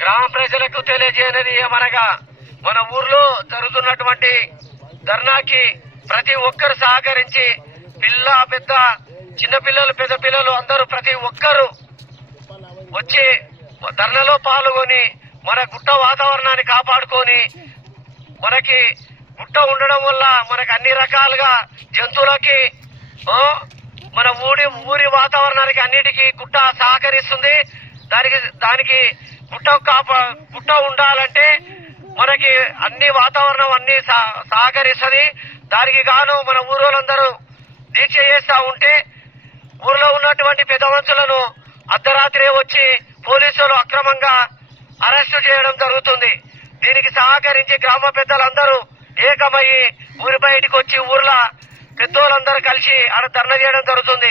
గ్రామ ప్రజలకు తెలియజేయనిది ఏమనగా మన ఊర్లో జరుగుతున్నటువంటి ధర్నాకి ప్రతి ఒక్కరు సహకరించి పిల్ల పెద్ద చిన్న పిల్లలు పెద్ద పిల్లలు అందరూ ప్రతి ఒక్కరు వచ్చి ధర్నాలో పాల్గొని మన గుట్ట వాతావరణాన్ని కాపాడుకొని మనకి గుట్ట ఉండడం వల్ల మనకు అన్ని రకాలుగా జంతువులకి మన ఊరి వాతావరణానికి అన్నిటికీ గుట్ట సహకరిస్తుంది. దానికి గుట్ట ఉండాలంటే మనకి అన్ని వాతావరణం అన్ని సహకరిస్తుంది. దానికి గాను మన ఊరోళ్ళందరూ దీక్ష చేస్తా ఉంటే ఊర్లో ఉన్నటువంటి పెద్ద మనుషులను అర్ధరాత్రి వచ్చి పోలీసులు అక్రమంగా అరెస్టు చేయడం జరుగుతుంది. దీనికి సహకరించి గ్రామ పెద్దలందరూ ఏకమయ్యి ఊరి బయటికి వచ్చి ఊర్లో పెద్దోళ్ళందరూ కలిసి ఆడ ధర్నా చేయడం జరుగుతుంది.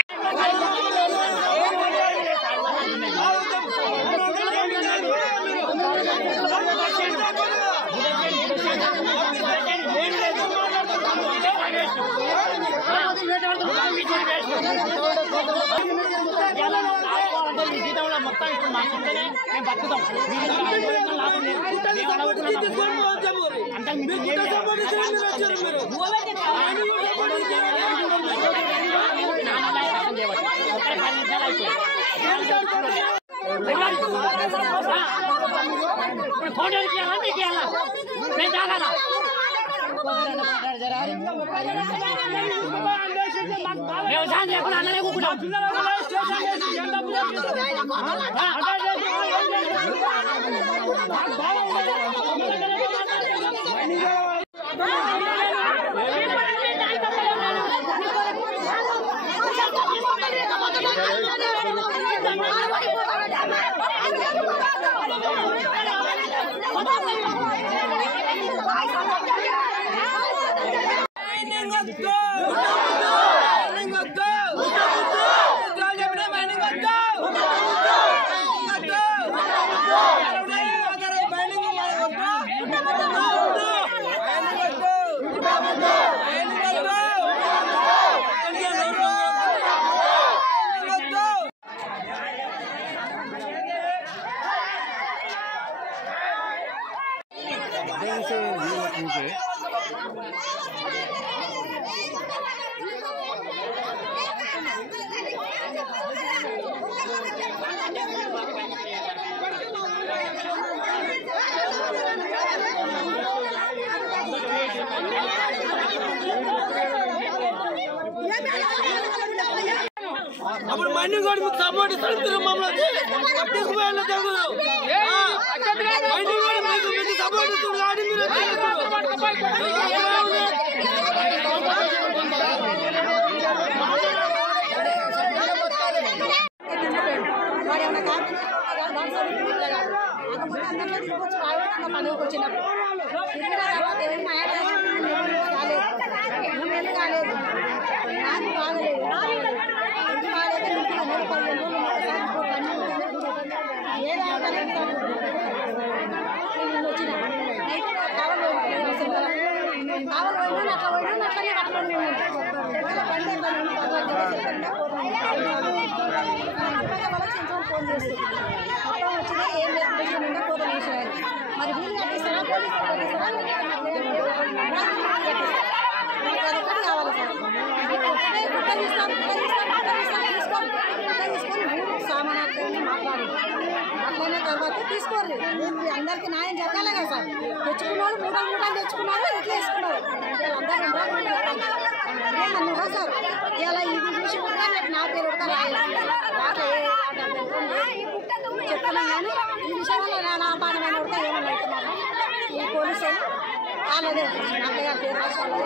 మొత్తం ఇప్పుడు మాకుంటేనే మేము బతుకుతాం. వ్యవసాయం చేయకుండా అన్ననే కూర్చున్నాం. అప్పుడు మైనింగ్ కూడా మీకు సపోర్ట్ ఇస్తారు. మమ్మల్ని పట్టించుకోవాలి తెలుగు మైనింగ్ కూడా మీకు సపోర్ట్ ఇస్తుంది. కానీ మీరు మరి వీళ్ళు కట్టిస్తారా పోలీసులు సామాన్యాన్ని మాట్లాడి అట్లయిన తర్వాత తీసుకోరు. అందరికీ న్యాయం జరగాలి కదా సార్. తెచ్చుకున్నారు మూటలు తెచ్చుకున్నారు ఇట్లా వేసుకున్నారు. ఏమన్నా సార్ ఇలా ఇది చూసి కూడా నా పేరు చెప్తున్నాం. కానీ ఈ విషయంలో నా పానమైన కూడా ఏమన్నా అవుతున్నారు ఈ పోలీసులు వాళ్ళదే నా పేరు రాష్ట్రాలు.